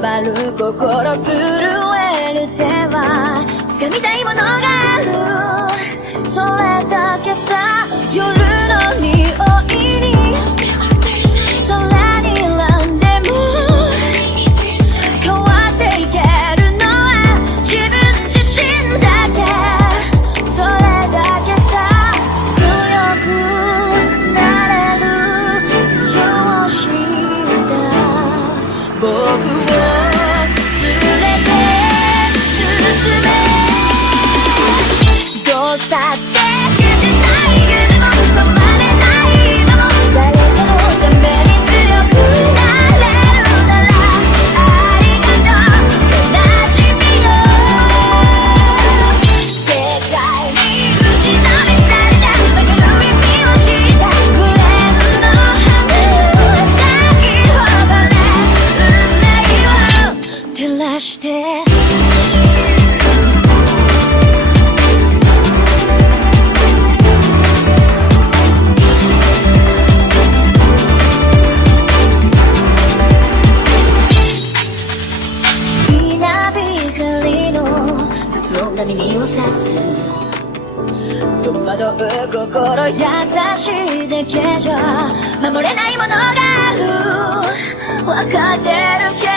回る心震える手は掴みたいものがある、それだけさ。夜の匂いに空に選んでも変わっていけるのは自分自身だけ、それだけさ。強くなれる理由を知った僕を連れて進め、どうしたって夢も止まれない今も誰かのために強くなれるならありがとう悲しみよ。世界に打ちのめされた曲の意味を知ったグレープの花咲き誇れ運命を照らして。耳を刺す戸惑う心優しいだけじゃ守れないものがある、分かってるけど